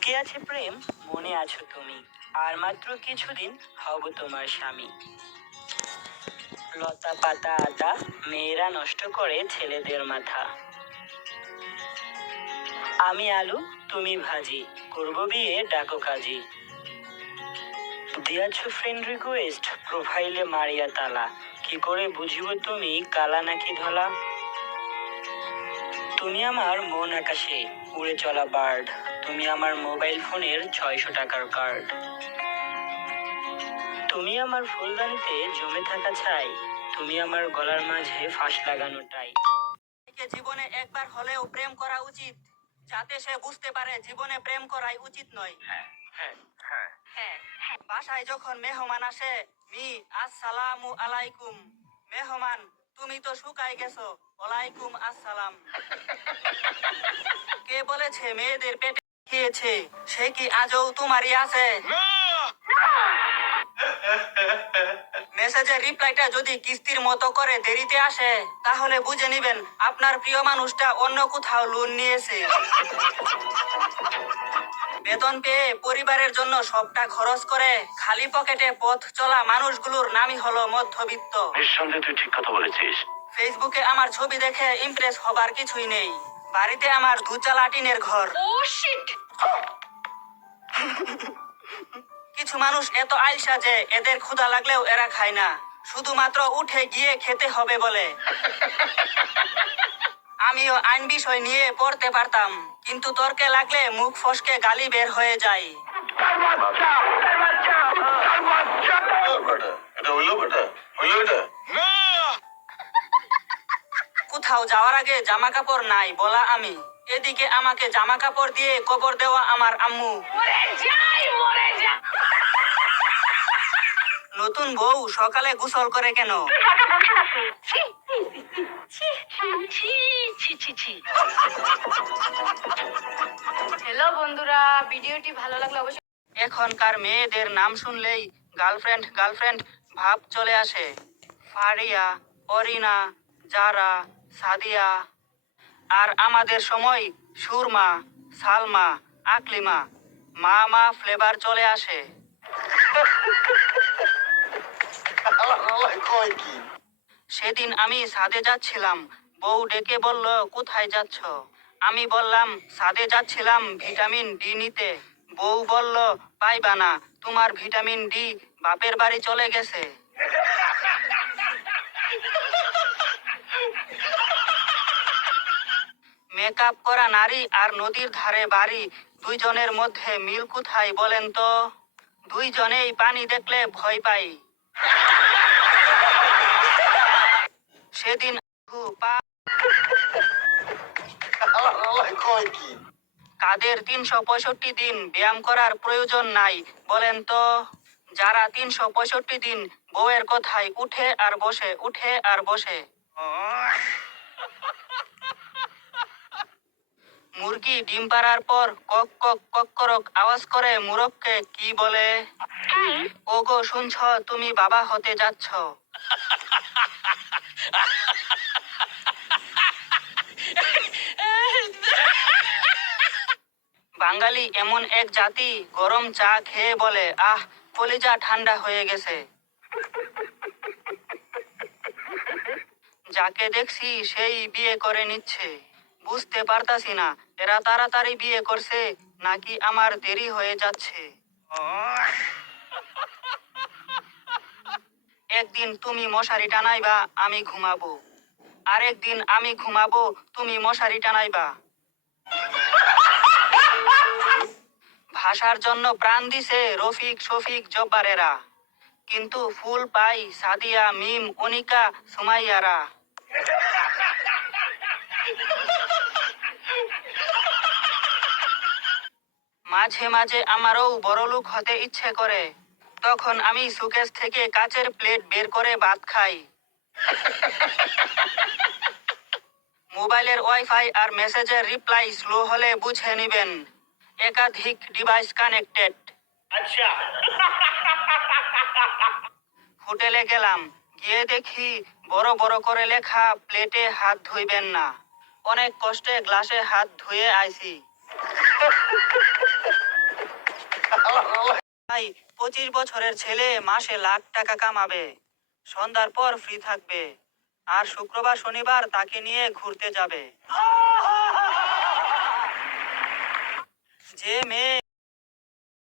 বুকে আছে প্রেম, মনে আছো তুমি, আর মাত্র কিছুদিন হব তোমার স্বামী। লতা পাতা আতা মেয়েরা নষ্ট করে ছেলেদের মাথা। আমি আলু তুমি ভাজি, করব বিয়ে ডাকো কাজী। দিয়াছো ফ্রেন্ড রিকোয়েস্ট, প্রোফাইলে মারিয়া তালা, কি করে বুঝিব তুমি কালা নাকি ধলা। তুমি আমার মন আকাশে উড়ে চলা বার্ড, তুমি আমার মোবাইল ফোনের 600 টাকার কার্ড। তুমি আমার ফুলদানিতে জমে থাকা ছাই, তুমি আমার গলার মাঝে ফাঁস লাগানো টাই। জীবনে একবার হলেও প্রেম করা উচিত, যাতে সে বুঝতে পারে জীবনে প্রেম করাই উচিত নয়। বাসায় যখন মেহমান আসে, মি আসসালামু আলাইকুম, মেহমান তুমি তো শুকাই গেছো, ওয়ালাইকুম আসসালাম। কে বলেছে মেয়েদের পেটে খেয়েছে, সে কি আজও তোমারই আছে? মেসেজের রিপ্লাইটা যদি কিস্তির মতো করে দেরিতে আসে, তাহলে বুঝে নিবেন আপনার প্রিয় মানুষটা অন্য কোথাও লোন নিয়েছে। বেতন পেয়ে পরিবারের জন্য সবটা খরচ করে খালি পকেটে পথ চলা মানুষগুলোর নামই হলো মধ্যবিত্ত। নিঃসন্দেহে তুই ঠিক কথা বলেছিস। ফেসবুকে আমার ছবি দেখে ইমপ্রেস হবার কিছুই নেই, বাড়িতে আমার 2 চালা টিনের ঘর। কিছু মানুষ এত আইসা যে এদের ক্ষুধা লাগলেও এরা খায় না, শুধুমাত্র উঠে গিয়ে খেতে হবে বলে। আমিও আইন বিষয় নিয়ে পড়তে পারতাম, কিন্তু তর্কে লাগলে মুখ ফসকে গালি বের হয়ে যায়। কোথাও যাওয়ার আগে জামা কাপড় নাই বলা আমি, এদিকে আমাকে জামা কাপড় দিয়ে কবর দেওয়া আমার আম্মু। নতুন বউ সকালে গোসল করে কেন? হ্যালো বন্ধুরা, ভিডিওটি ভালো লাগলে অবশ্যই। এখনকার মেয়েদের নাম শুনলেই গার্লফ্রেন্ড গার্লফ্রেন্ড ভাব চলে আসে। ফারিয়া, অরিনা, জারা, সাদিয়া। আর আমাদের সময় সুরমা, সালমা, আকলিমা, মা মা ফ্লেভার চলে আসে। সেদিন আমি ছাদে যাচ্ছিলাম, বউ ডেকে বলল কোথায় যাচ্ছ? আমি বললাম ছাদে যাচ্ছিলাম ভিটামিন ডি নিতে। বউ বলল পাইবা না, তোমার ভিটামিন ডি বাপের বাড়ি চলে গেছে। মেকআপ করা নারী আর নদীর ধারে বাড়ি, দুইজনের মধ্যে মিল কোথায় বলেন তো? দুইজনেই পানি দেখলে ভয় পাই। সেদিন কাদের 365 দিন ব্যায়াম করার প্রয়োজন নাই বলেন তো? যারা 365 দিন বউয়ের কথায় উঠে আর বসে, উঠে আর বসে। মুরগি ডিম পাড়ার পর কক কক কক করক আওয়াজ করে মুরগকে কি বলে? ওগো শুনছ, তুমি বাবা হতে যাচ্ছ। বাঙালি এমন এক জাতি, গরম চা খেয়ে বলে আহ কলিজা ঠান্ডা হয়ে গেছে। যাকে দেখছি সেই বিয়ে করে নিচ্ছে, বুঝতে পারতাছি না এরা তাড়াতাড়ি বিয়ে করছে নাকি আমার দেরি হয়ে যাচ্ছে। একদিন তুমি মশারি টানাইবা, আমি ঘুমাবো, আরেকদিন আমি ঘুমাবো, তুমি মশারি টানাইবা। ভাষার জন্য প্রাণ দিছে রফিক শফিক জব্বারেরা, কিন্তু ফুল পাই সাদিয়া মিম অনিকা সুমাইয়ারা। মাঝে মাঝে আমারও বড়লোক হতে ইচ্ছে করে, তখন আমি সুকেস থেকে কাচের প্লেট বের করে ভাত খাই। মোবাইলের ওয়াইফাই আর মেসেজের রিপ্লাই স্লো হলে বুঝে নিবেন একাধিক ডিভাইস কানেক্টেড। হোটেলে গেলাম, গিয়ে দেখি বড় বড় করে লেখা প্লেটে হাত ধুইবেন না। অনেক কষ্টে গ্লাসে হাত ধুয়ে আইছি। তাই 25 বছরের ছেলে মাসে লাখ টাকা কামাবে, সন্ধ্যার পর ফ্রি থাকবে, আর শুক্রবার শনিবার তাকে নিয়ে ঘুরতে যাবে।